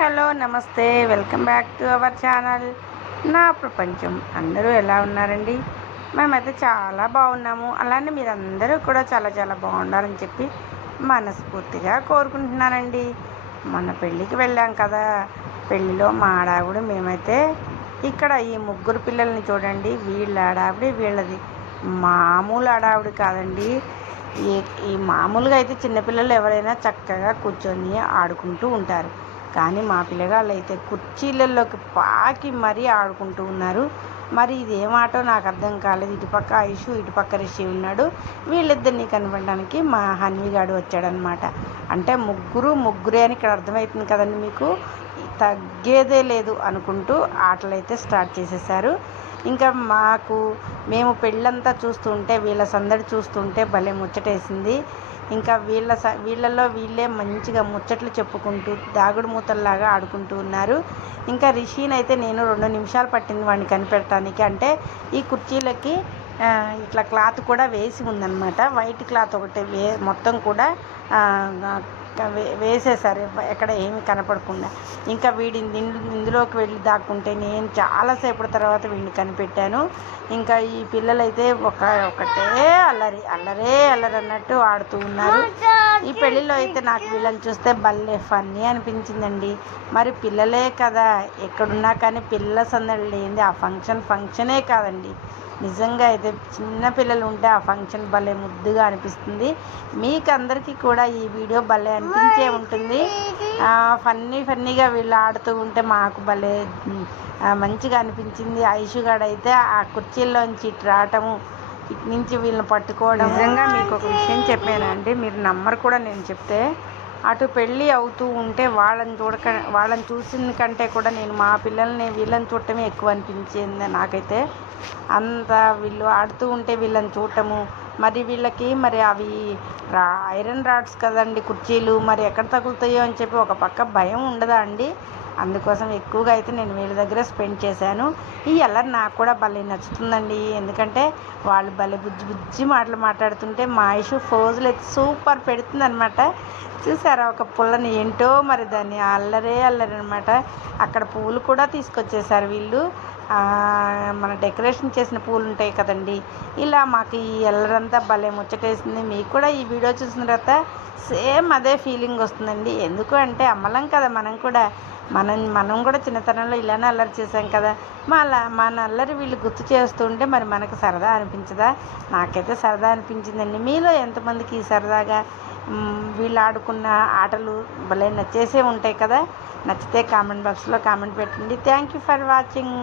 Hello నమస్తే. Welcome back to our channel. నా ప్రపంచం. అందరూ ఎలా ఉన్నారండి? మేమైతే చాలా బాగున్నాము. అలానే మీరందరూ కూడా చాలా చాలా బాగుండాలని చెప్పి మనస్ఫూర్తిగా కోరుకుంటున్నానండి. మొన్న పెళ్ళికి వెళ్ళాం కదా. పెళ్ళిలో మా ఆడావిడ మేమైతే ఇక్కడ ఈ ముగ్గురు పిల్లల్ని చూడండి. వీళ్ళ ఆడావిడి వీళ్ళది. మామూలు ఆడావిడి కాదండి. ఈ ఈ మామూలుగా అయితే చిన్నపిల్లలు ఎవరైనా చక్కగా కూర్చొని ఆడుకుంటూ ఉంటారు. కానీ మా పిల్లగాళ్ళు అయితే కుర్చీలలోకి పాకి మరీ ఆడుకుంటూ ఉన్నారు. మరి ఇది ఏమాటో నాకు అర్థం కాలేదు. ఇటుపక్క ఐషు ఇటుపక్క రిషి ఉన్నాడు. వీళ్ళిద్దరిని కనపడడానికి మా హన్విగాడు వచ్చాడనమాట అంటే ముగ్గురు ముగ్గురే అని ఇక్కడ అర్థమవుతుంది కదండి మీకు. తగ్గేదే లేదు అనుకుంటూ ఆటలు అయితే స్టార్ట్ చేసేసారు. ఇంకా మాకు మేము పెళ్ళంతా చూస్తుంటే వీళ్ళ సందడి చూస్తుంటే భలే ముచ్చటేసింది. ఇంకా వీళ్ళ స వీళ్ళల్లో వీళ్ళే మంచిగా ముచ్చట్లు చెప్పుకుంటూ దాగుడు మూతల్లాగా ఆడుకుంటూ ఉన్నారు. ఇంకా రిషిని అయితే నేను రెండు నిమిషాలు పట్టింది వాడిని కనిపెట్టడానికి. అంటే ఈ కుర్చీలకి ఇట్లా క్లాత్ కూడా వేసి ఉందన్నమాట. వైట్ క్లాత్ ఒకటి వే మొత్తం కూడా వే వేసేసారు ఎక్కడ ఏమి కనపడకుండా. ఇంకా వీడి ఇందులోకి వెళ్ళి దాక్కుంటే నేను చాలాసేపటి తర్వాత వీడిని కనిపెట్టాను. ఇంకా ఈ పిల్లలైతే ఒక ఒకటే అల్లరి అల్లరే అల్లరి అన్నట్టు ఆడుతూ ఉన్నారు. పెళ్ళిలో అయితే నాకు వీళ్ళని చూస్తే భలే ఫన్నీ అనిపించిందండి. మరి పిల్లలే కదా ఎక్కడున్నా కానీ పిల్లల సందడి లేనిది ఆ ఫంక్షన్ ఫంక్షనే కాదండి. నిజంగా అయితే చిన్న పిల్లలు ఉంటే ఆ ఫంక్షన్ భలే ముద్దుగా అనిపిస్తుంది. మీకు అందరికీ కూడా ఈ వీడియో భలే అనిపించే ఉంటుంది. ఫన్నీ ఫన్నీగా వీళ్ళు ఆడుతూ ఉంటే మాకు భలే మంచిగా అనిపించింది. ఐషుగాడు అయితే ఆ కుర్చీల్లోంచి ఇటు రావటము నుంచి వీళ్ళని పట్టుకోవడం. నిజంగా మీకు ఒక విషయం చెప్పానండి. మీరు నమ్మరు కూడా నేను చెప్తే. అటు పెళ్ళి అవుతూ ఉంటే వాళ్ళని చూడక వాళ్ళని చూసిన కంటే కూడా నేను మా పిల్లల్ని వీళ్ళని చూడటమే ఎక్కువ అనిపించింది నాకైతే. అంత వీళ్ళు ఆడుతూ ఉంటే వీళ్ళని చూడటము మరి వీళ్ళకి మరి అవి రా ఐరన్ రాడ్స్ కదండి కుర్చీలు మరి ఎక్కడ తగులుతాయో అని చెప్పి ఒక పక్క భయం ఉండదా అండి? అందుకోసం ఎక్కువగా అయితే నేను వీళ్ళ దగ్గర స్పెండ్ చేశాను. ఈ అల్లరి నాకు కూడా భలే నచ్చుతుందండి. ఎందుకంటే వాళ్ళు భలే బుజ్జి బుజ్జి మాటలు మాట్లాడుతుంటే మా ఇషు ఫోజులు అయితే సూపర్ పెడుతుంది అనమాట చూసారా ఒక పుల్లని ఏంటో మరి దాన్ని అల్లరే అల్లరి అనమాట అక్కడ పూలు కూడా తీసుకొచ్చేసారు వీళ్ళు. మన డెకరేషన్ చేసిన పూలు ఉంటాయి కదండి. ఇలా మాకు ఈ ఎల్లరంతా భలే ముచ్చటేసింది. మీకు కూడా ఈ వీడియో చూసిన తర్వాత సేమ్ అదే ఫీలింగ్ వస్తుందండి. ఎందుకు అంటే అమ్మలం కదా మనం కూడా. మనం మనం కూడా చిన్నతనంలో ఇలానే అల్లరి చేసాం కదా. మా మన అల్లరి వీళ్ళు గుర్తు చేస్తుంటే మరి మనకు సరదా అనిపించదా? నాకైతే సరదా అనిపించిందండి. మీలో ఎంతమందికి సరదాగా వీళ్ళు ఆడుకున్న ఆటలు భలే నచ్చేసే ఉంటాయి కదా. నచ్చితే కామెంట్ బాక్స్లో కామెంట్ పెట్టండి. Thank you for watching